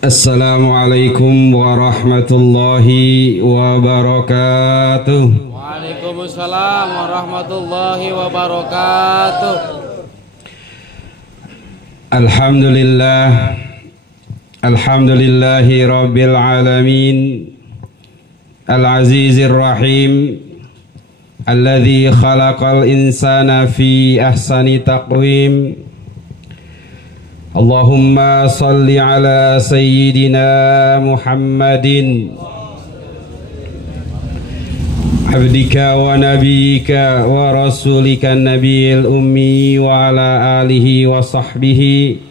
Assalamualaikum warahmatullahi wabarakatuh. Waalaikumsalam warahmatullahi wabarakatuh. Alhamdulillahi rabbil alamin, al-azizir rahim, alladzi khalaqal insana fi ahsani taqwim. Allahumma salli ala sayyidina Muhammadin abdika wa nabiyika wa rasulika nabiyil ummi wa ala alihi wa sahbihi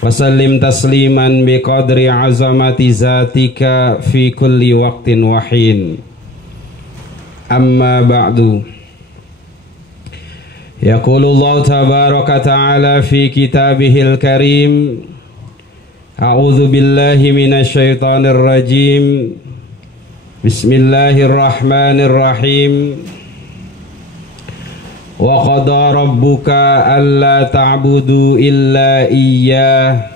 wa sallim tasliman biqadri azamati zatika fi kulli waqtin wahin. Amma ba'du. Yaqulullahu tabaraka ta'ala fi kitabihil karim. A'udzu billahi minasy syaithanir rajim. Bismillahirrahmanirrahim. Wa qada rabbuka alla ta'budu illa iyyah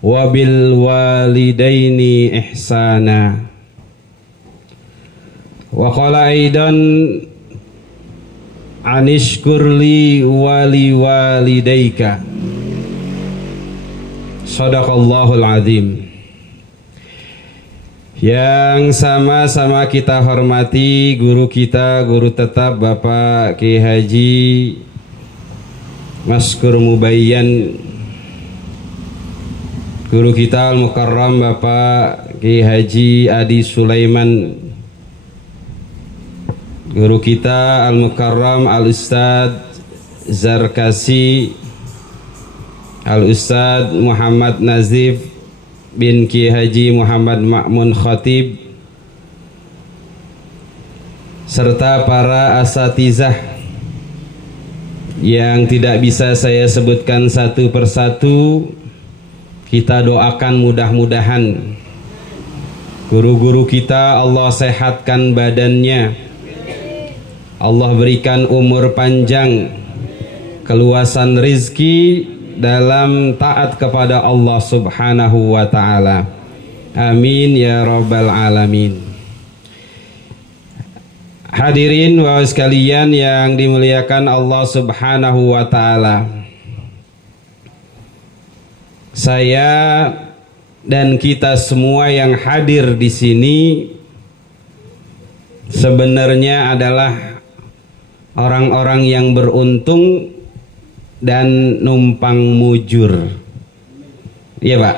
wa bil walidaini ihsana. Wa qala aidan anishkurli wali walidayka. Shadaqallahul azim. Yang sama-sama kita hormati guru kita, guru tetap Bapak Ki Haji Maskur Mubayyan, guru kita Al-Mukarram Bapak Ki Haji Adi Sulaiman, guru kita Al-Mukarram Al-Ustadz Zarkasi, Al-Ustadz Muhammad Nazif bin Ki Haji Muhammad Ma'mun Khatib, serta para asatizah yang tidak bisa saya sebutkan satu persatu. Kita doakan mudah-mudahan guru-guru kita Allah sehatkan badannya, Allah berikan umur panjang, keluasan rizki dalam taat kepada Allah subhanahu wa ta'ala. Amin ya rabbal alamin. Hadirin wa sekalian yang dimuliakan Allah subhanahu wa ta'ala, saya dan kita semua yang hadir di sini sebenarnya adalah orang-orang yang beruntung dan numpang mujur. Iya Pak?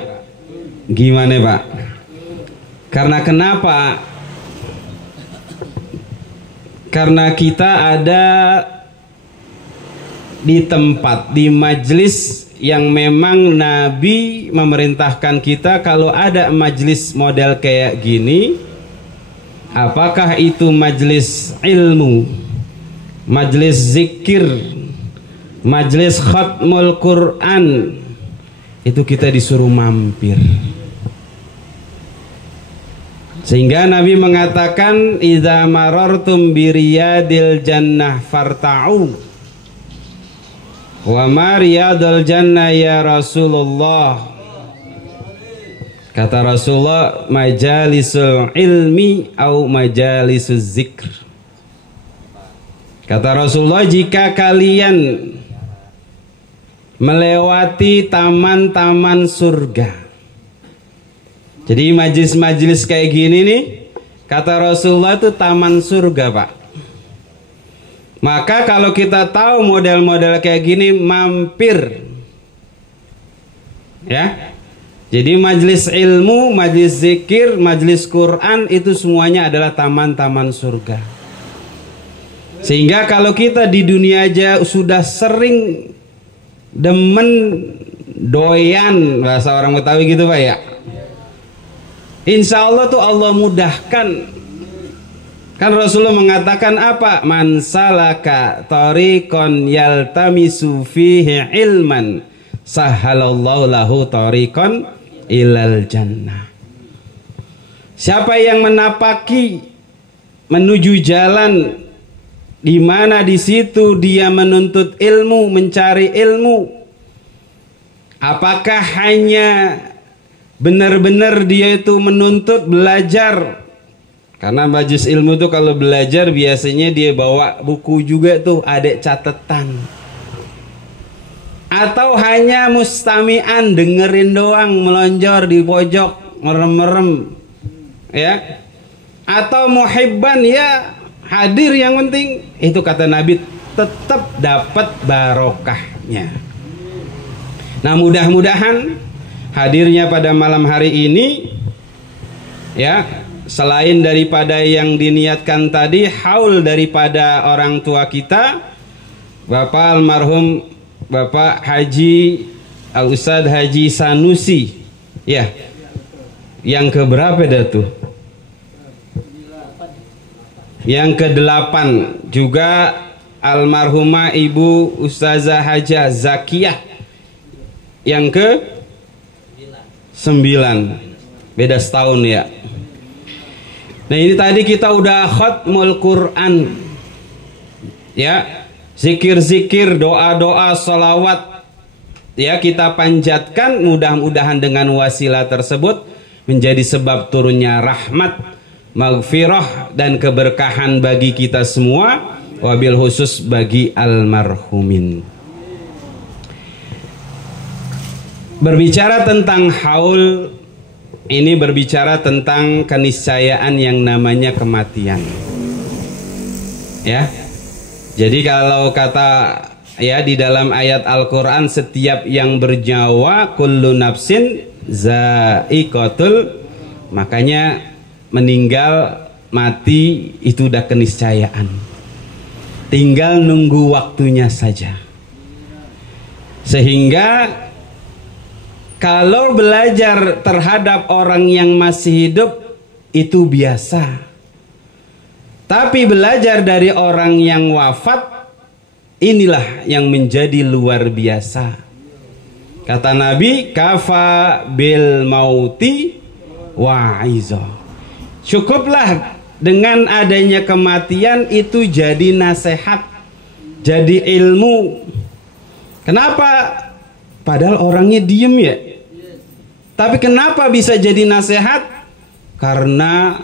Gimana Pak? Karena kenapa? Karena kita ada di tempat, di majelis yang memang Nabi memerintahkan kita kalau ada majelis model kayak gini, apakah itu majelis ilmu, majelis zikir, majelis khatmul Quran, itu kita disuruh mampir. Sehingga Nabi mengatakan idza marartum biriyadil jannah farta'u. Wa ma riyadul jannah ya Rasulullah? Kata Rasulullah, majalisul ilmi au majalisuz zikr. Kata Rasulullah, jika kalian melewati taman-taman surga. Jadi majelis-majelis kayak gini nih, kata Rasulullah itu taman surga Pak. Maka kalau kita tahu model-model kayak gini, mampir. Ya. Jadi majelis ilmu, majelis zikir, majelis Quran itu semuanya adalah taman-taman surga. Sehingga kalau kita di dunia aja sudah sering demen doyan, bahasa orang Betawi gitu Pak ya, insya Allah tuh Allah mudahkan. Kan Rasulullah mengatakan apa? Man salaka tariqan yaltamisu fihi ilman sahalallahu lahu tariqan ilal jannah. Siapa yang menapaki menuju jalan di mana di situ dia menuntut ilmu, mencari ilmu, apakah hanya benar-benar dia itu menuntut belajar. Karena majelis ilmu tuh kalau belajar biasanya dia bawa buku juga tuh, ada catatan. Atau hanya mustami'an, dengerin doang, melonjor di pojok, merem-merem, ya. Atau muhibban, ya hadir yang penting. Itu kata Nabi, tetap dapat barokahnya. Nah, mudah-mudahan hadirnya pada malam hari ini, ya, selain daripada yang diniatkan tadi, haul daripada orang tua kita, Bapak almarhum Bapak Haji Al-Ustadz Haji Sanusi, ya, yang keberapa dah tuh? Yang ke-8 juga almarhumah Ibu Ustazah Hajah Zakiyah yang ke-9, beda setahun ya. Nah, ini tadi kita udah khatmul Quran, ya, zikir-zikir, doa-doa, salawat, ya, kita panjatkan. Mudah-mudahan dengan wasilah tersebut menjadi sebab turunnya rahmat, maghfirah dan keberkahan bagi kita semua, wabil khusus bagi almarhumin. Berbicara tentang haul, ini berbicara tentang keniscayaan yang namanya kematian. Ya. Jadi kalau kata, ya, di dalam ayat Al-Qur'an, setiap yang bernyawa kullu nafsin za'iqatul, makanya meninggal, mati itu udah keniscayaan. Tinggal nunggu waktunya saja. Sehingga kalau belajar terhadap orang yang masih hidup itu biasa. Tapi belajar dari orang yang wafat, inilah yang menjadi luar biasa. Kata Nabi, kafa bil mauti wa'izo. Cukuplah dengan adanya kematian itu jadi nasihat, jadi ilmu. Kenapa? Padahal orangnya diem ya. Tapi kenapa bisa jadi nasihat? Karena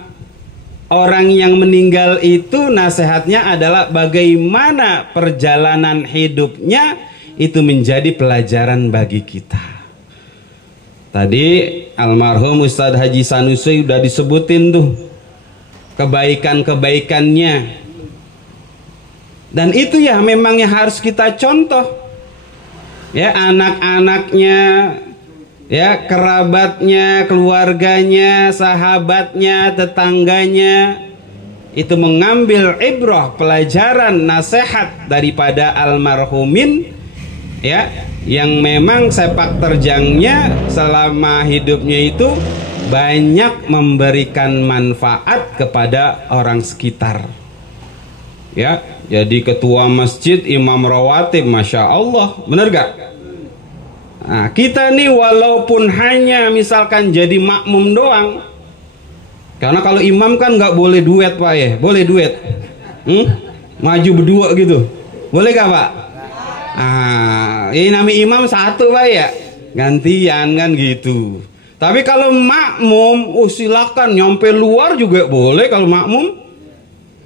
orang yang meninggal itu nasihatnya adalah bagaimana perjalanan hidupnya itu menjadi pelajaran bagi kita. Tadi almarhum Ustadz Haji Sanusi udah disebutin tuh kebaikan-kebaikannya. Dan itu ya memang yang harus kita contoh. Ya, anak-anaknya, ya, kerabatnya, keluarganya, sahabatnya, tetangganya, itu mengambil ibrah, pelajaran, nasihat daripada almarhumin, ya, yang memang sepak terjangnya selama hidupnya itu banyak memberikan manfaat kepada orang sekitar. Ya, jadi ketua masjid, imam rawatib, masya Allah, bener gak? Nah, kita nih walaupun hanya misalkan jadi makmum doang, karena kalau imam kan nggak boleh duet pak ya, boleh duet, maju berdua gitu, boleh gak pak? Ini namanya imam satu pak ya, gantian kan gitu. Tapi kalau makmum, silakan nyampe luar juga boleh kalau makmum.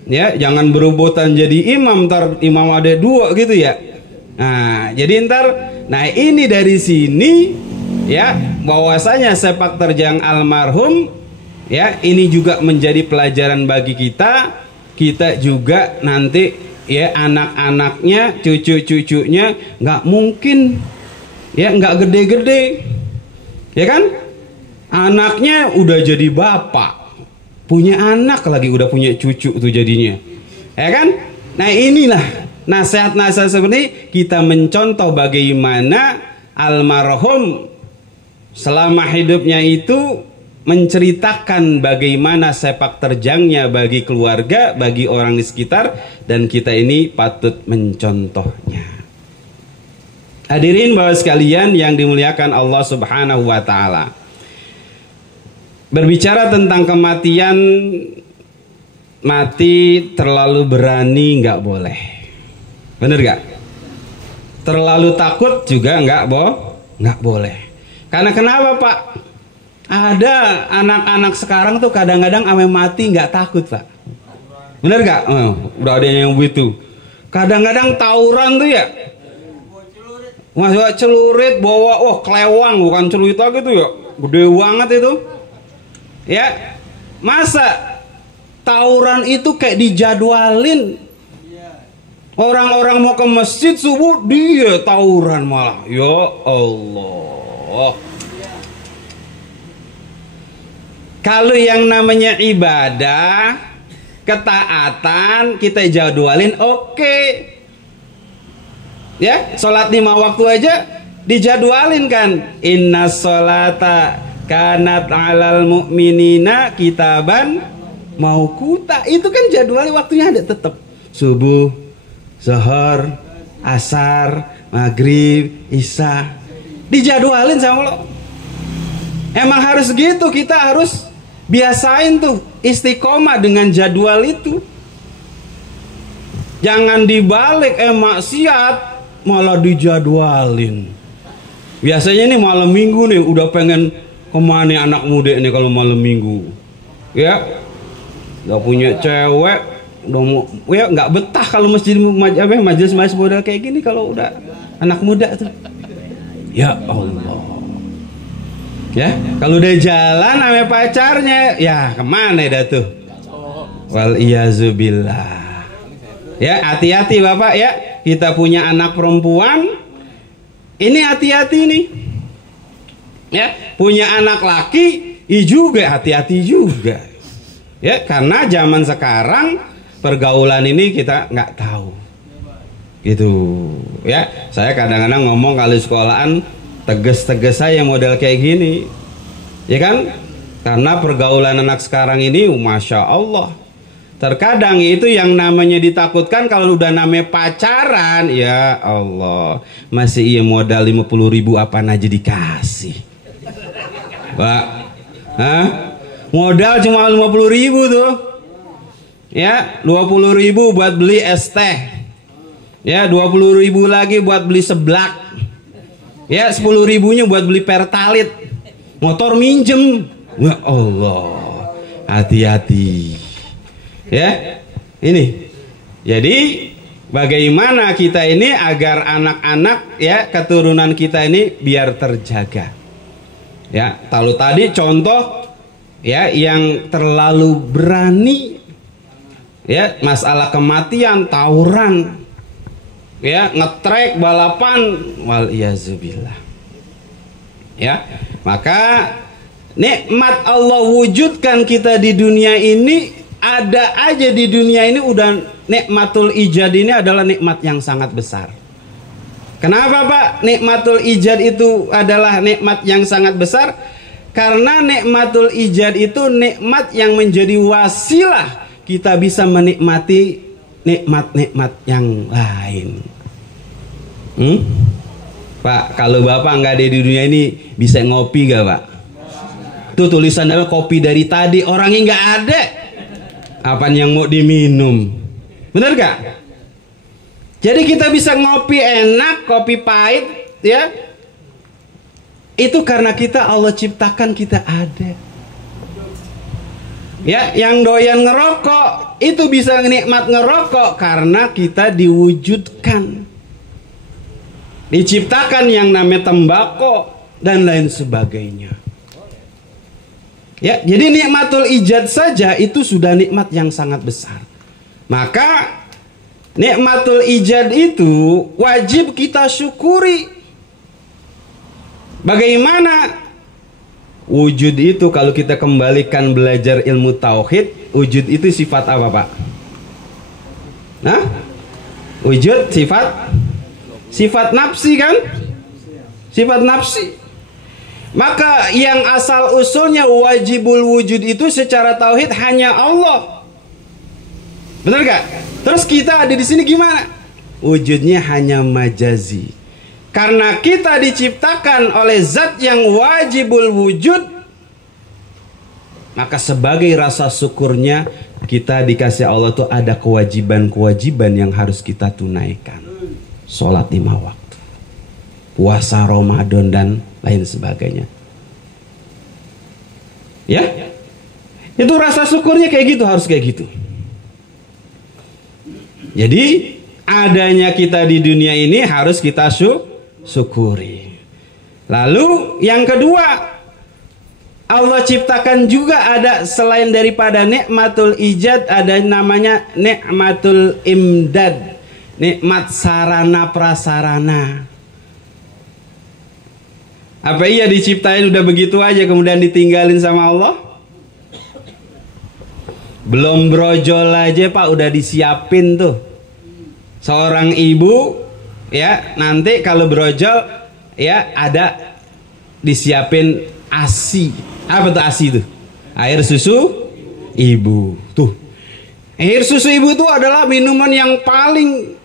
Ya, jangan berebutan jadi imam, ntar imam ada dua gitu ya. Nah, jadi nah ini dari sini ya, bahwasanya sepak terjang almarhum, ya, ini juga menjadi pelajaran bagi kita. Kita juga nanti, ya, anak-anaknya, cucu-cucunya nggak mungkin, ya, nggak gede-gede, ya kan? Anaknya udah jadi bapak, punya anak lagi, udah punya cucu tuh jadinya, ya kan? Nah, inilah nasihat-nasihat seperti ini, kita mencontoh bagaimana almarhum selama hidupnya itu menceritakan bagaimana sepak terjangnya bagi keluarga, bagi orang di sekitar, dan kita ini patut mencontohnya. Hadirin bapak sekalian yang dimuliakan Allah Subhanahu wa taala. Berbicara tentang kematian, mati terlalu berani nggak boleh, bener gak? Terlalu takut juga nggak boleh. Karena kenapa pak? Ada anak-anak sekarang tuh kadang-kadang ame mati nggak takut, Pak. Bener nggak? Udah ada yang begitu. Kadang-kadang tawuran tuh ya, masuk celurit bawa, kelewang, bukan celurit lagi tuh ya, gede banget itu. Ya, masa tawuran itu kayak dijadwalin? Orang-orang mau ke masjid subuh dia tawuran malah. Ya Allah. Kalau yang namanya ibadah, ketaatan kita jadwalin, oke. Ya, sholat 5 waktu aja dijadwalin kan. Inna sholata kanat alal mu'minina kitaban mauquta. Itu kan jadwalin, waktunya ada tetap. Subuh, zuhur, asar, maghrib, isya. Dijadwalin sama Allah. Emang harus gitu, kita harus biasain tuh istiqomah dengan jadwal itu. Jangan dibalik, maksiat malah dijadwalin. Biasanya nih malam minggu nih udah pengen kemana anak muda nih kalau malam minggu. Ya, udah punya cewek, udah mau, ya nggak betah kalau majelis model kayak gini kalau udah anak muda tuh. Ya Allah. Ya, kalau udah jalan sama pacarnya, ya kemana dah tuh? Wal iyazubillah. Ya, hati-hati Bapak ya. Kita punya anak perempuan, ini hati-hati nih. Ya, punya anak laki, juga hati-hati juga. Ya, karena zaman sekarang pergaulan ini kita nggak tahu. Gitu. Ya, saya kadang-kadang ngomong kali sekolahan tegas-tegas saya model kayak gini, ya kan? Karena pergaulan anak sekarang ini, masya Allah, terkadang itu yang namanya ditakutkan kalau udah namanya pacaran, ya Allah, masih iya modal 50.000 apa aja dikasih, Pak? Hah? Modal cuma 50.000 tuh, ya 20.000 buat beli es teh, ya 20.000 lagi buat beli seblak. Ya 10.000-nya buat beli pertalit, motor minjem. Ya Allah, hati-hati. Ya, ini. Jadi bagaimana kita ini agar anak-anak ya keturunan kita ini biar terjaga. Ya, kalau tadi contoh ya yang terlalu berani, ya masalah kematian, tawuran. Ya, ngetrek balapan, wal iyazubillah. Ya, maka nikmat Allah wujudkan kita di dunia ini, ada aja di dunia ini udah nikmatul ijad ini adalah nikmat yang sangat besar. Kenapa Pak? Nikmatul ijad itu adalah nikmat yang sangat besar karena nikmatul ijad itu nikmat yang menjadi wasilah kita bisa menikmati nikmat-nikmat yang lain. Pak, kalau Bapak nggak ada di dunia ini bisa ngopi gak Pak? Tuh tulisan apa, kopi dari tadi, orangnya nggak ada. Apaan yang mau diminum? Bener gak? Jadi kita bisa ngopi enak, kopi pahit, ya. Itu karena kita Allah ciptakan kita ada. Ya, yang doyan ngerokok itu bisa nikmat ngerokok karena kita diwujudkan, diciptakan yang namanya tembakau dan lain sebagainya. Ya, jadi nikmatul ijad saja itu sudah nikmat yang sangat besar. Maka nikmatul ijad itu wajib kita syukuri. Bagaimana wujud itu? Kalau kita kembalikan belajar ilmu tauhid, wujud itu sifat apa Pak? Nah, wujud sifat nafsi kan? Sifat nafsi. Maka yang asal usulnya wajibul wujud itu secara tauhid hanya Allah. Benar gak? Terus kita ada di sini gimana? Wujudnya hanya majazi. Karena kita diciptakan oleh zat yang wajibul wujud, maka sebagai rasa syukurnya kita dikasih Allah tuh ada kewajiban-kewajiban yang harus kita tunaikan. Sholat 5 waktu, puasa Ramadan dan lain sebagainya. Ya, itu rasa syukurnya kayak gitu, harus kayak gitu. Jadi adanya kita di dunia ini harus kita syukuri. Lalu yang kedua, Allah ciptakan juga ada selain daripada nikmatul ijad, ada namanya nikmatul imdad, nikmat sarana prasarana. Apa iya diciptain udah begitu aja kemudian ditinggalin sama Allah? Belum brojol aja Pak udah disiapin tuh. Seorang ibu ya nanti kalau brojol ya ada disiapin ASI. Apa tuh ASI itu? Air susu ibu. Tuh. Air susu ibu itu adalah minuman yang paling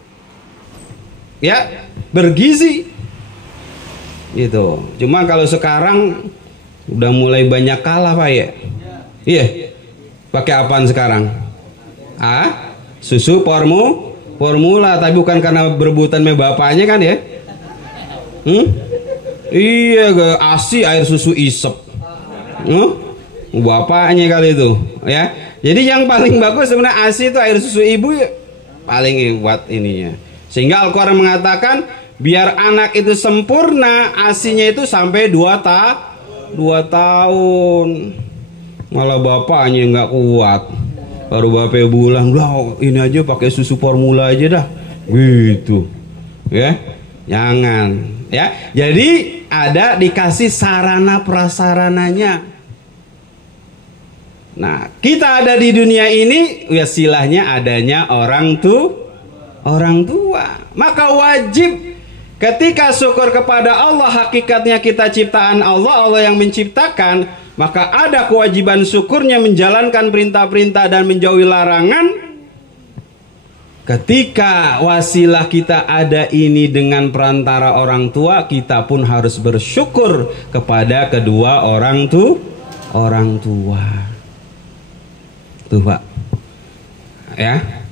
ya bergizi. Gitu. Cuma kalau sekarang udah mulai banyak kalah Pak ya. Iya. Pakai apaan sekarang? Susu formula, tapi bukan karena berebutan sama bapaknya kan ya? Iya, ASI air susu isep. Bapaknya kali itu, ya. Jadi yang paling bagus sebenarnya ASI itu air susu ibu ya, paling buat ininya. Sehingga Al-Quran mengatakan biar anak itu sempurna, ASInya itu sampai 2 tahun. Malah bapaknya nggak kuat. Baru bapaknya bilang, "Lah, ini aja pakai susu formula aja dah." Gitu. Ya. Jangan, ya. Jadi ada dikasih sarana prasarananya. Nah, kita ada di dunia ini wasilahnya adanya orang tua. Maka wajib ketika syukur kepada Allah, hakikatnya kita ciptaan Allah, Allah yang menciptakan, maka ada kewajiban syukurnya menjalankan perintah-perintah dan menjauhi larangan. Ketika wasilah kita ada ini dengan perantara orang tua, kita pun harus bersyukur kepada kedua orang tua. Tuh Pak. Ya.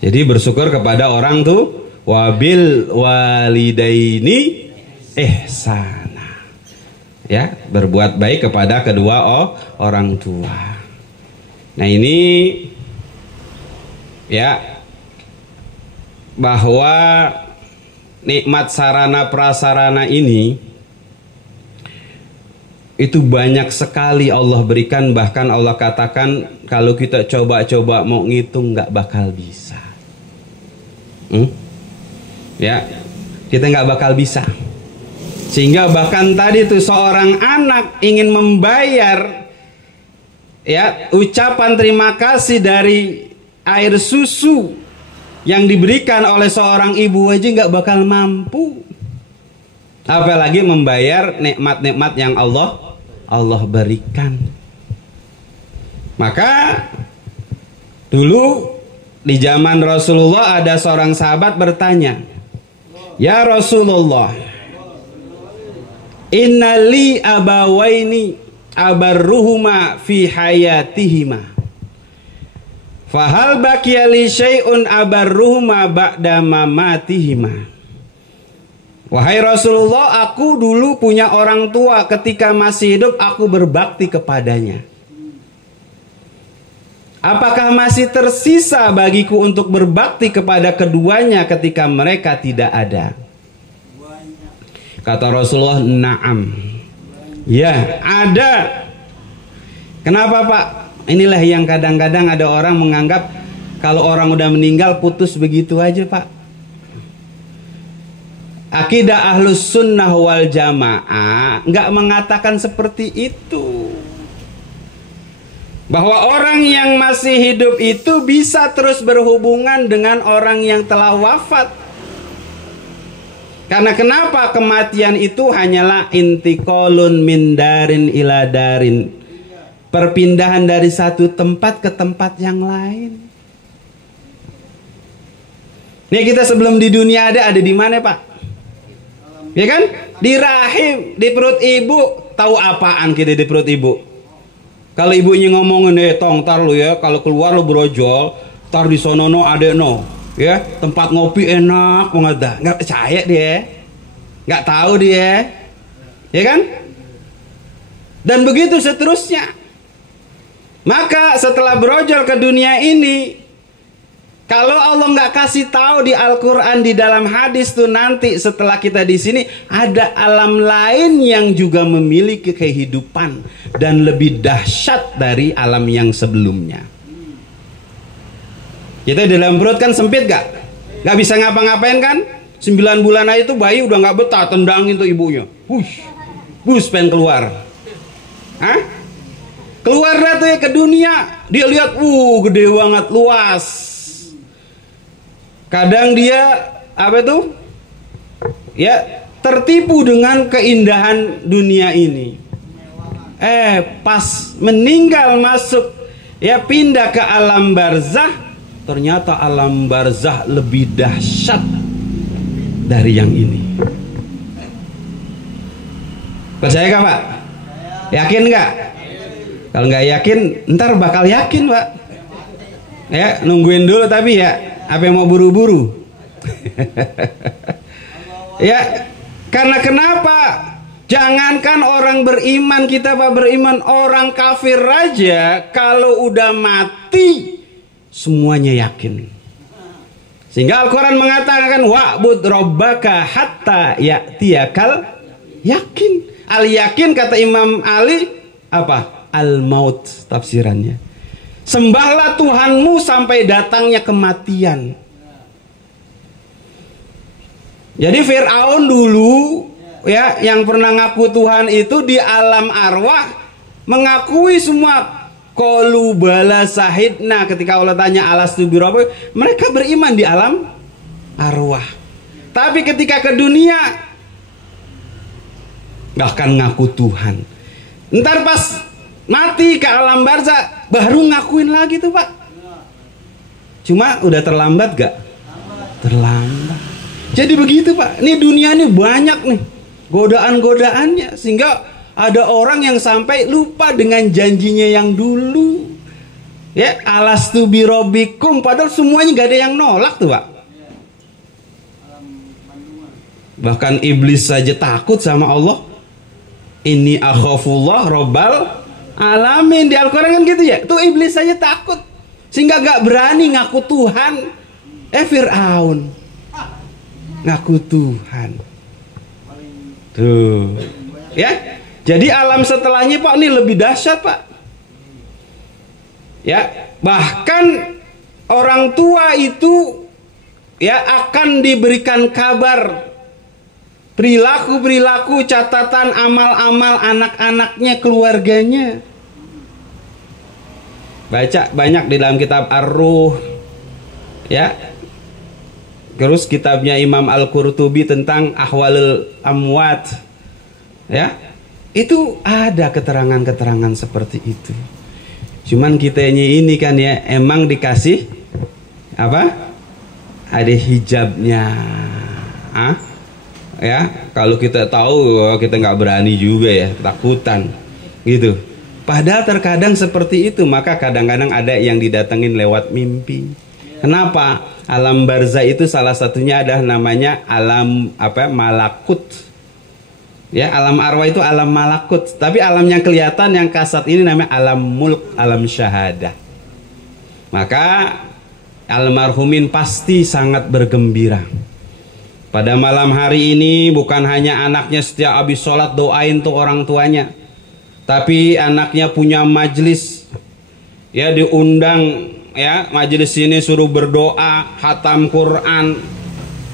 Jadi bersyukur kepada orang tua, wabil walidaini ihsan. Ya, berbuat baik kepada kedua orang tua. Nah ini ya bahwa nikmat sarana prasarana ini itu banyak sekali Allah berikan, bahkan Allah katakan kalau kita coba-coba mau ngitung nggak bakal bisa. Ya, kita nggak bakal bisa. Sehingga bahkan tadi tuh seorang anak ingin membayar ya ucapan terima kasih dari air susu yang diberikan oleh seorang ibu aja nggak bakal mampu. Apalagi membayar nikmat-nikmat yang Allah berikan. Maka dulu di zaman Rasulullah ada seorang sahabat bertanya, "Ya Rasulullah, innali abawaini abarruhuma fi hayatihima. Fahal baqiya li syai'un abarruhuma ba'da mamatihima." Wahai Rasulullah, aku dulu punya orang tua, ketika masih hidup aku berbakti kepadanya. Apakah masih tersisa bagiku untuk berbakti kepada keduanya ketika mereka tidak ada? Kata Rasulullah, "Na'am." Ya, ada. Kenapa Pak? Inilah yang kadang-kadang ada orang menganggap kalau orang udah meninggal putus begitu aja Pak. Akidah Ahlus Sunnah wal Jamaah nggak mengatakan seperti itu. Bahwa orang yang masih hidup itu bisa terus berhubungan dengan orang yang telah wafat. Karena kenapa? Kematian itu hanyalah intiqalun min darin ila darin. Perpindahan dari satu tempat ke tempat yang lain. Nih kita sebelum di dunia ada di mana Pak? Ya kan? Di rahim, di perut ibu. Tahu apaan kita di perut ibu? Kalau ibunya ngomongin, tong tar lu ya, kalau keluar lu brojol, tar di sonono adekno, ya, tempat ngopi enak banget dah. Nggak percaya dia, nggak tahu dia, ya kan? Dan begitu seterusnya. Maka setelah brojol ke dunia ini, kalau Allah nggak kasih tahu di Al-Quran, di dalam hadis tuh nanti setelah kita di sini ada alam lain yang juga memiliki kehidupan dan lebih dahsyat dari alam yang sebelumnya. Kita di dalam perut kan sempit gak? Gak bisa ngapa-ngapain kan? 9 bulan aja itu bayi udah nggak betah, tendangin tuh ibunya. Bus pengen keluar. Hah? Keluar dah tuh ya ke dunia, dia lihat, gede banget, luas. Kadang dia apa tuh? Ya, tertipu dengan keindahan dunia ini. Pas meninggal masuk ya pindah ke alam barzah, ternyata alam barzah lebih dahsyat dari yang ini. Percaya gak, Pak? Yakin gak? Kalau nggak yakin, ntar bakal yakin, Pak. Ya, nungguin dulu tapi ya. Apa yang mau buru-buru? Ya, karena kenapa? Jangankan orang beriman, kita Pak beriman, orang kafir aja kalau udah mati semuanya yakin. Sehingga Al-Quran mengatakan wa'bud rabbaka hatta ya'tiyakal yakin. Al-yakin kata Imam Ali apa? Al-maut tafsirannya. Sembahlah Tuhanmu sampai datangnya kematian. Jadi Fir'aun dulu ya yang pernah ngaku Tuhan itu di alam arwah mengakui semua qalu bala sahidna, ketika Allah tanya alastu birabbi, mereka beriman di alam arwah. Tapi ketika ke dunia nggak akan ngaku Tuhan. Ntar pas mati ke alam barzah baru ngakuin lagi tuh Pak. Cuma udah terlambat gak? Terlambat. Jadi begitu Pak. Ini dunia ini banyak nih godaan-godaannya, sehingga ada orang yang sampai lupa dengan janjinya yang dulu. Ya, alastu birabbikum, padahal semuanya gak ada yang nolak tuh Pak. Bahkan iblis saja takut sama Allah. Inni akhafullah rabbal alamin, di Al-Quran kan gitu ya. Tuh iblis saja takut sehingga gak berani ngaku Tuhan. Fir'aun ngaku Tuhan. Tuh ya. Jadi alam setelahnya Pak ini lebih dahsyat Pak. Ya, bahkan orang tua itu ya akan diberikan kabar perilaku-perilaku, catatan amal-amal anak-anaknya, keluarganya. Baca banyak di dalam kitab Ar-Ruh. Ya. Terus kitabnya Imam Al-Qurtubi tentang Ahwalul Amwat. Ya. Itu ada keterangan-keterangan seperti itu. Cuman kitanya ini kan ya emang dikasih apa? Ada hijabnya. Ya, kalau kita tahu kita nggak berani juga ya, takutan gitu. Padahal terkadang seperti itu, maka kadang-kadang ada yang didatengin lewat mimpi. Kenapa? Alam barzah itu salah satunya adalah namanya alam apa? Malakut. Ya, alam arwah itu alam malakut. Tapi alam yang kelihatan yang kasat ini namanya alam mulk, alam syahadah. Maka almarhumin pasti sangat bergembira. Pada malam hari ini bukan hanya anaknya setiap habis sholat doain tuh orang tuanya, tapi anaknya punya majelis, ya diundang ya majelis ini suruh berdoa, khatam Quran,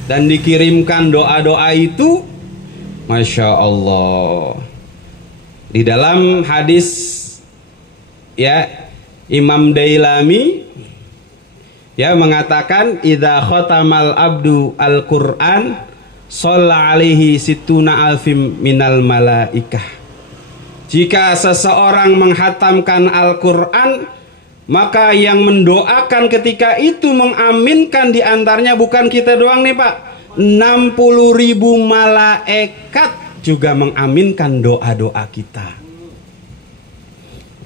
dan dikirimkan doa-doa itu, masya Allah. Di dalam hadis ya Imam Dailami ya mengatakan idza khatamal abdu al-Qur'an shalla alaihi situna alfim minal malaikah. Jika seseorang menghatamkan Al-Qur'an, maka yang mendoakan ketika itu mengaminkan di antaranya bukan kita doang nih Pak, 60.000 malaikat juga mengaminkan doa-doa kita.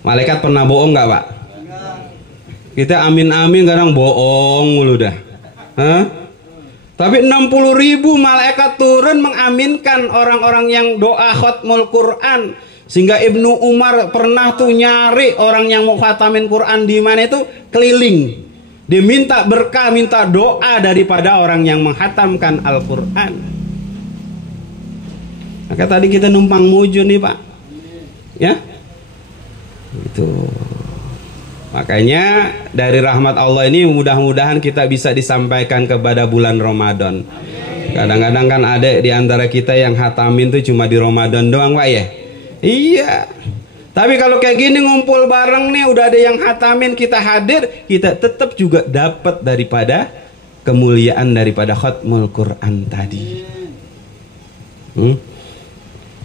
Malaikat pernah bohong nggak Pak? Kita amin-amin kadang bohong mulu dah. Tapi 60.000 malaikat turun mengaminkan orang-orang yang doa khatmul Quran. Sehingga Ibnu Umar pernah tuh nyari orang yang mau khatamin Quran di mana itu, keliling. Dia minta berkah, minta doa daripada orang yang menghatamkan Al-Quran. Maka tadi kita numpang muju nih Pak, ya, itu. Makanya dari rahmat Allah ini mudah-mudahan kita bisa disampaikan kepada bulan Ramadan. Kadang-kadang kan ada di antara kita yang khatamin tuh cuma di Ramadan doang Pak ya. Iya. Tapi kalau kayak gini ngumpul bareng nih, udah ada yang khatamin, kita hadir, kita tetap juga dapat daripada kemuliaan daripada khatmul Quran tadi.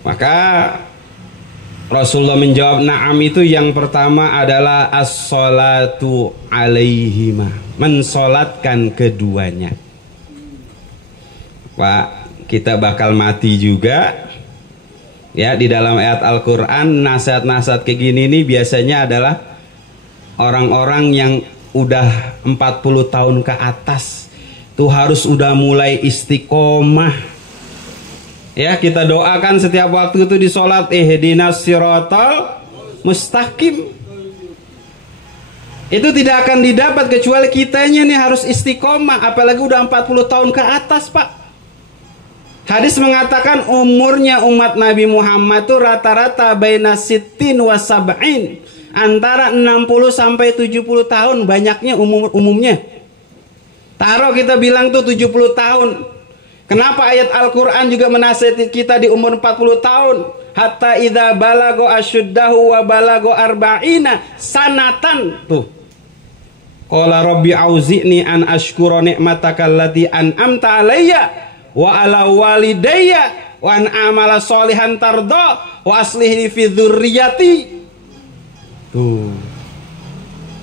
Maka Rasulullah menjawab na'am itu yang pertama adalah as-salatu alaihima, mensolatkan keduanya. Pak, kita bakal mati juga. Ya, di dalam ayat Al-Quran nasihat-nasihat kayak gini nih biasanya adalah orang-orang yang udah 40 tahun ke atas tuh harus udah mulai istiqomah. Ya, kita doakan setiap waktu itu di sholat, ihdinas siratal mustaqim. Itu tidak akan didapat kecuali kitanya nih harus istiqomah, apalagi udah 40 tahun ke atas Pak. Hadis mengatakan umurnya umat Nabi Muhammad itu rata-rata baina sittin wa sab'in, antara 60 sampai 70 tahun banyaknya umumnya. Taruh kita bilang tuh 70 tahun. Kenapa ayat Al-Quran juga menasihati kita di umur 40 tahun? Hatta idza balago asyuddahu wa balago arba'ina sanatan. Tuh. Qala rabbi auzi'ni an ashkura ni'mataka allati an'amta alayya wa ala walidayya wa an amala sholihan tarda wa aslih fi dzurriyyati. Tuh.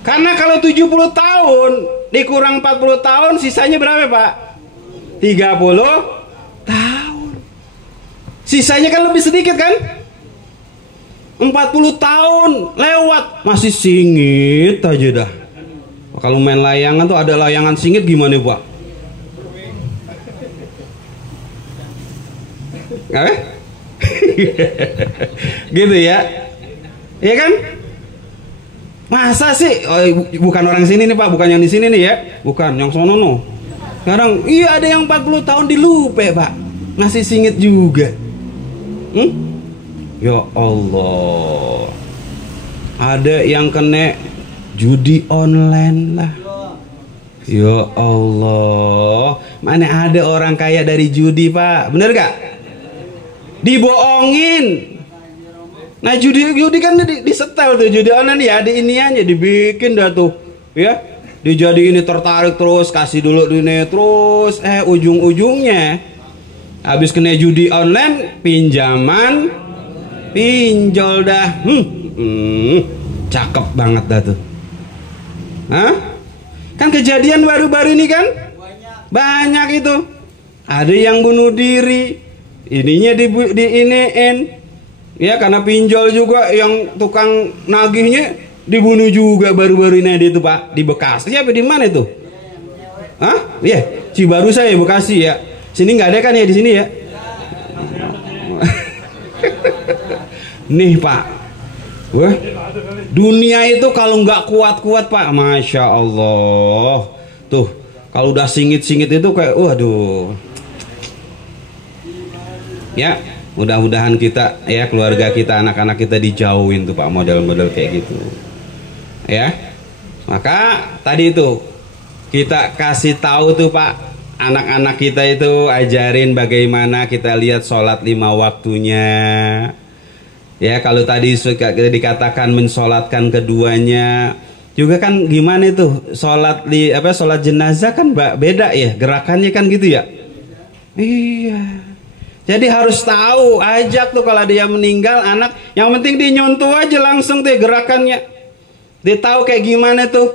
Karena kalau 70 tahun dikurang 40 tahun sisanya berapa Pak? 30 tahun. Sisanya kan lebih sedikit kan? 40 tahun lewat masih singit aja dah. Kalau main layangan tuh ada layangan singit gimana Pak? Gitu ya. Iya kan? Masa sih? Oh, bukan orang sini nih Pak, bukan yang di sini nih ya. Bukan, yang sono no. Sekarang iya ada yang 40 tahun dilupa Pak. Masih singit juga. Ya Allah. Ada yang kena judi online lah. Ya Allah. Mana ada orang kaya dari judi Pak? Bener gak? Dibohongin. Nah judi kan disetel tuh judi online ya, di iniannya dibikin dah tuh ya, dijadi ini tertarik terus, kasih dulu dunia terus, ujung-ujungnya habis kena judi online pinjaman pinjol dah. Cakep banget dah tuh. Hah? Kan kejadian baru-baru ini kan banyak itu. Ada yang bunuh diri, ininya diiniin. Ya karena pinjol juga, yang tukang nagihnya dibunuh juga baru-baru ini itu Pak, di Bekasi apa di mana itu? Hah? Iya, Cibaru saya Bekasi ya. Sini nggak ada kan ya di sini ya? Nih Pak, wah, dunia itu kalau nggak kuat-kuat Pak, masya Allah. Tuh, kalau udah singit-singit itu kayak, waduh. Ya. Mudah-mudahan kita ya, keluarga kita, anak-anak kita dijauhin tuh Pak model-model kayak gitu. Ya. Maka tadi itu kita kasih tahu tuh Pak, anak-anak kita itu ajarin bagaimana kita lihat sholat 5 waktunya. Ya, kalau tadi suka dikatakan mensolatkan keduanya, juga kan gimana itu sholat sholat jenazah kan beda ya gerakannya kan gitu ya. Iya. Jadi harus tahu, ajak tuh kalau dia meninggal anak, yang penting dinyontoh aja langsung tuh gerakannya. Dia tahu kayak gimana tuh.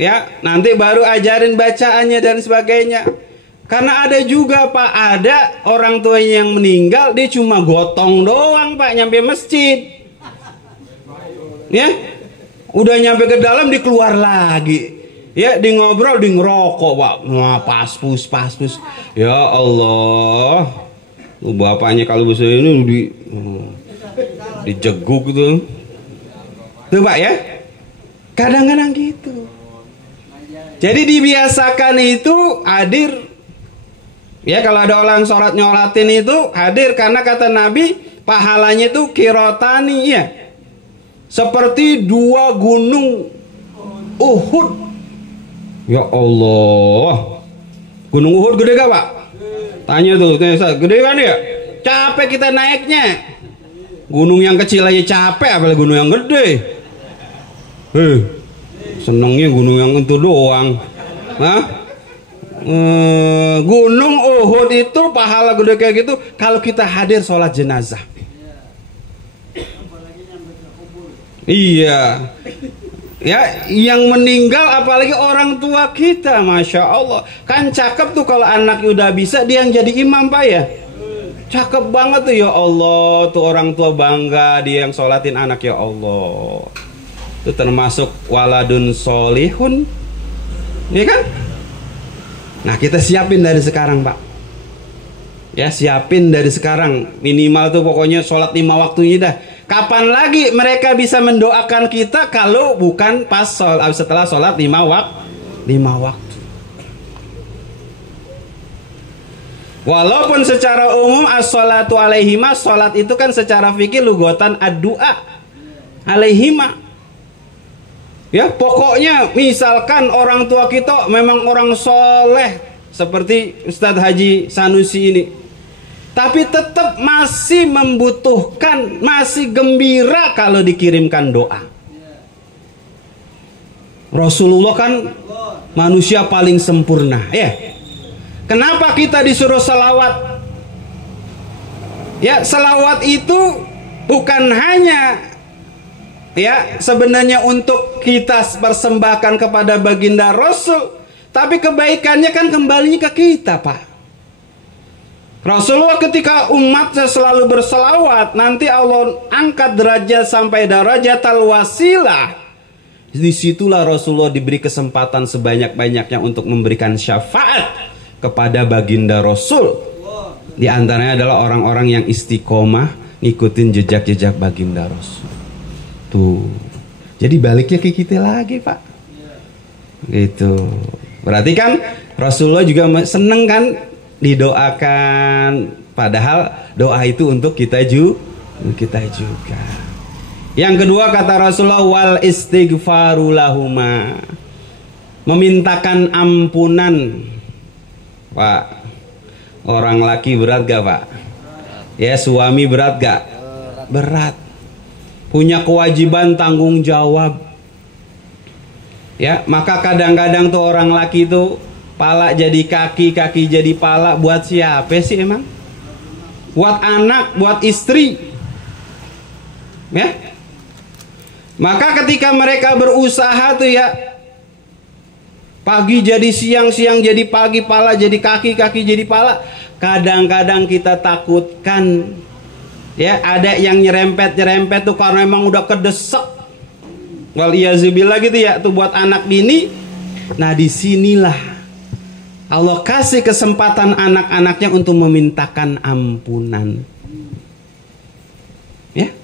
Ya, nanti baru ajarin bacaannya dan sebagainya. Karena ada juga Pak, ada orang tua yang meninggal dia cuma gotong doang Pak nyampe masjid. Ya. Udah nyampe ke dalam dikeluar lagi. Ya, di ngobrol, di ngerokok Pak. Wah, paspus. Ya Allah. Bapaknya kalau bisa ini dijeguk tuh. Tuh Pak ya. Kadang-kadang gitu. Jadi dibiasakan itu hadir. Ya kalau ada orang sholat nyolatin itu hadir, karena kata Nabi pahalanya itu kirotani ya. Seperti 2 gunung Uhud. Ya Allah. Gunung Uhud gede gak Pak? Tanya tuh, gede kan ya? Capek kita naiknya. Gunung yang kecil aja capek, apalagi gunung yang gede. Senengnya gunung yang itu doang. Hah? Gunung Uhud itu pahala gede kayak gitu kalau kita hadir sholat jenazah. Iya. Ya, yang meninggal apalagi orang tua kita, Masya Allah. Kan cakep tuh kalau anak udah bisa dia yang jadi imam Pak ya. Cakep banget tuh, ya Allah. Tuh orang tua bangga dia yang sholatin anak, ya Allah. Itu termasuk waladun solihun. Iya kan? Nah kita siapin dari sekarang Pak. Ya siapin dari sekarang. Minimal tuh pokoknya sholat 5 waktunya dah. Kapan lagi mereka bisa mendoakan kita kalau bukan pas setelah sholat 5 waktu. Walaupun secara umum as-sholatu alaihima, sholat itu kan secara fikih lugotan ad-du'a alaihima. Ya pokoknya misalkan orang tua kita memang orang soleh seperti Ustadz Haji Sanusi ini, tapi tetap masih membutuhkan, masih gembira kalau dikirimkan doa. Rasulullah kan manusia paling sempurna ya. Kenapa kita disuruh salawat? Ya salawat itu bukan hanya ya sebenarnya untuk kita persembahkan kepada baginda Rasul, tapi kebaikannya kan kembali ke kita Pak. Rasulullah ketika umatnya selalu berselawat, nanti Allah angkat derajat sampai darajatul wasilah. Disitulah Rasulullah diberi kesempatan sebanyak-banyaknya untuk memberikan syafaat kepada baginda Rasul. Di antaranya adalah orang-orang yang istiqomah ngikutin jejak-jejak baginda Rasul. Tuh. Jadi baliknya ke kita lagi Pak. Gitu. Berarti kan Rasulullah juga seneng kan didoakan, padahal doa itu untuk kita juga. Yang kedua kata Rasulullah wal istighfaru lahuma, memintakan ampunan. Pak, orang laki berat gak Pak? Ya suami berat gak? Berat. Punya kewajiban tanggung jawab. Ya maka kadang-kadang tuh orang laki tuh pala jadi kaki, kaki jadi pala. Buat siapa sih emang? Buat anak, buat istri. Ya. Maka ketika mereka berusaha tuh ya, pagi jadi siang, siang jadi pagi, pala jadi kaki, kaki jadi pala. Kadang-kadang kita takutkan ya ada yang nyerempet tuh karena emang udah kedesek. Waliyazubillah gitu ya, tuh buat anak bini. Nah disinilah Allah kasih kesempatan anak-anaknya untuk memintakan ampunan. Ya.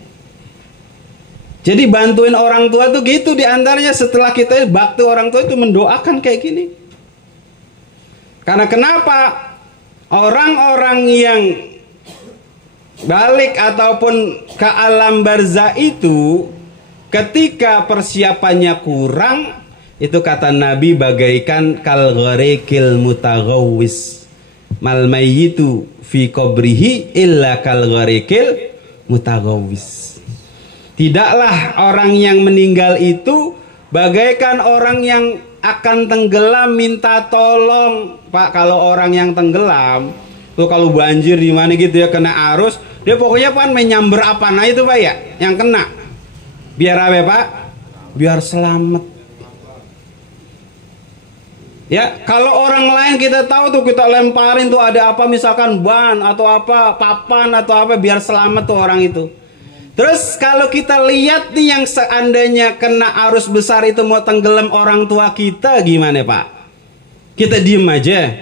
Jadi bantuin orang tua tuh gitu, diantaranya setelah kita bakti orang tua itu mendoakan kayak gini. Karena kenapa? Orang-orang yang balik ataupun ke alam barzah itu ketika persiapannya kurang, itu kata Nabi bagaikan kal gharikil mutaghawwis mal mayyitu fi qabrihi illa kal gharikil mutaghawwis. Tidaklah orang yang meninggal itu bagaikan orang yang akan tenggelam minta tolong. Pak, kalau orang yang tenggelam tuh kalau banjir di mana gitu ya, kena arus, dia pokoknya kan menyamber apa nah itu Pak ya, yang kena. Biar apa Pak? Biar selamat. Ya, kalau orang lain kita tahu tuh kita lemparin tuh ada apa misalkan ban atau apa, papan atau apa biar selamat tuh orang itu. Terus kalau kita lihat nih yang seandainya kena arus besar itu mau tenggelam orang tua kita gimana Pak? Kita diem aja.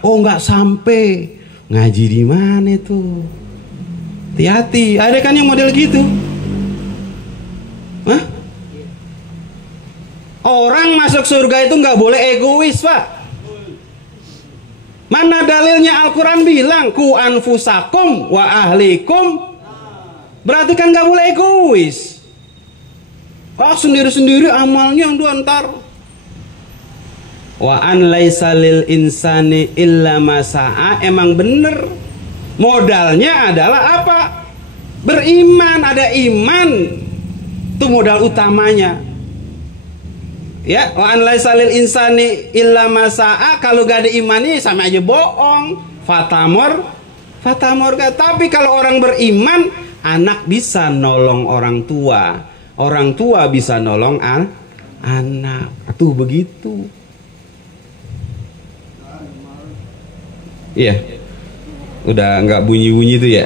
Oh nggak sampai. Ngaji di mana tuh? Hati-hati, ada kan yang model gitu. Hah? Orang masuk surga itu nggak boleh egois, Pak. Mana dalilnya? Al-Quran bilang ku anfusakum wa ahlikum. Berarti kan nggak boleh egois. Sendiri-sendiri amalnya ntar. Wa an laisa lil insani illa ma sa'a. Emang bener. Modalnya adalah apa? Beriman, ada iman. Itu modal utamanya. Ya, wa an laisa lil insani illa ma sa'a. Kalau gak ada imannya sama aja bohong. Fatamor. Tapi kalau orang beriman, anak bisa nolong orang tua. Orang tua bisa nolong anak. Tuh begitu. Iya. Udah nggak bunyi-bunyi tuh ya.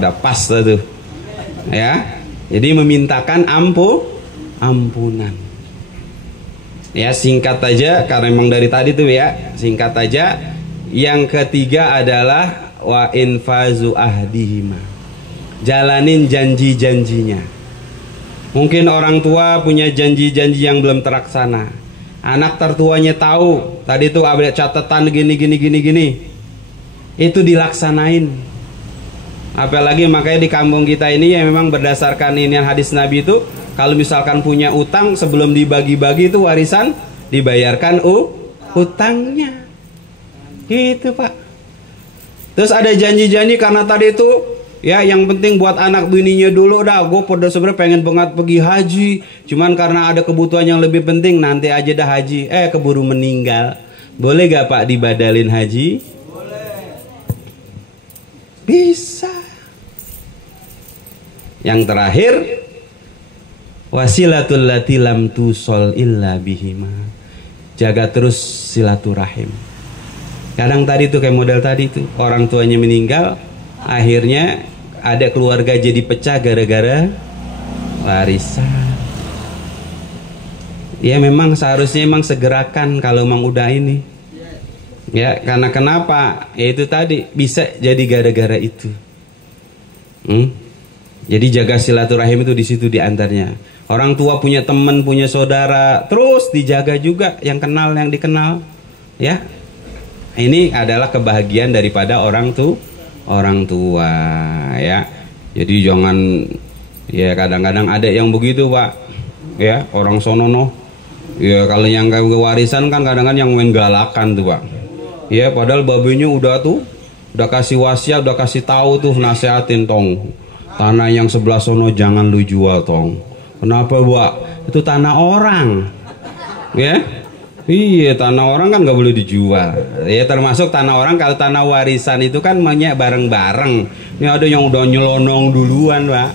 Udah pas tuh. Ya. Jadi memintakan ampunan. Ya, singkat aja karena memang dari tadi tuh ya, singkat aja. Yang ketiga adalah wa infazu ahdihima. Jalanin janji-janjinya. Mungkin orang tua punya janji-janji yang belum terlaksana. Anak tertuanya tahu, tadi tuh ada catatan gini. Itu dilaksanain. Apalagi makanya di kampung kita ini yang memang berdasarkan ini hadis Nabi itu, kalau misalkan punya utang sebelum dibagi-bagi itu warisan dibayarkan utangnya. Gitu, Pak. Terus ada janji-janji karena tadi itu ya yang penting buat anak bininya dulu dah. Gue pada sebenarnya pengen banget pergi haji, cuman karena ada kebutuhan yang lebih penting nanti aja dah haji. Keburu meninggal. Boleh gak Pak dibadalin haji? Boleh. Bisa. Yang terakhir, wasilatul lati lam tusol illa bihima. Jaga terus silaturahim. Kadang tadi tuh kayak model tadi tuh, orang tuanya meninggal, akhirnya ada keluarga jadi pecah gara-gara warisan. Ya memang seharusnya emang segerakan kalau emang udah ini. Ya karena kenapa? Ya itu tadi bisa jadi gara-gara itu. Jadi jaga silaturahim itu di situ diantaranya. Orang tua punya teman, punya saudara, terus dijaga juga yang kenal, yang dikenal. Ya, ini adalah kebahagiaan daripada orang tua. Ya, jadi jangan ya kadang-kadang ada yang begitu Pak. Ya orang sonono. Ya kalau yang warisan kan kadang-kadang yang main galakan tuh Pak. Ya padahal babenya udah kasih wasiat, udah kasih tahu tuh nasehatin tong. Tanah yang sebelah sono jangan lu jual tong. Kenapa Pak? Itu tanah orang. Ya. Iya tanah orang kan nggak boleh dijual. Ya termasuk tanah orang. Kalau tanah warisan itu kan banyak bareng-bareng. Ini ada yang udah nyelonong duluan Pak.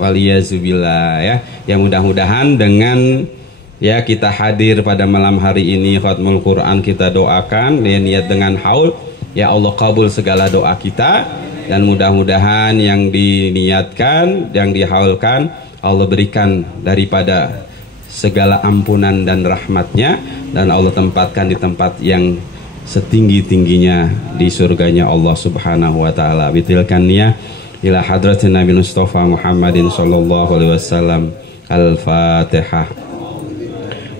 Waliyazubillah ya. Yang mudah-mudahan dengan ya kita hadir pada malam hari ini khatmul Quran kita doakan ya, niat dengan haul ya Allah kabul segala doa kita. Dan mudah-mudahan yang diniatkan, yang dihaulkan Allah berikan daripada segala ampunan dan rahmatnya. Dan Allah tempatkan di tempat yang setinggi-tingginya di surganya Allah subhanahu wa ta'ala. Bitilkannya ila hadratin Nabi Mustafa Muhammadin sallallahu alaihi wasallam. Al-Fatihah.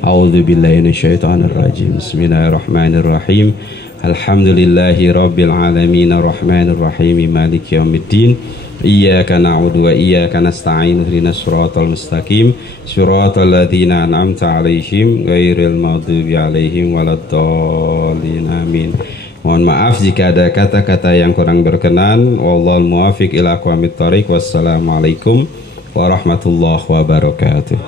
A'udzu billahi minasyaitonir rajim. Bismillahirrahmanirrahim. Alhamdulillahi rabbil alamin arrahmanir rahim maliki yaumiddin iyyaka na'budu wa iyyaka nasta'in ihdinas siratal mustaqim siratal ladzina an'amta 'alaihim ghairil maghdubi 'alaihim waladdallin amin. Mohon maaf jika ada kata-kata yang kurang berkenan. Wallahul muwaffiq ila aqwamit thoriq. Wassalamualaikum warahmatullahi wabarakatuh.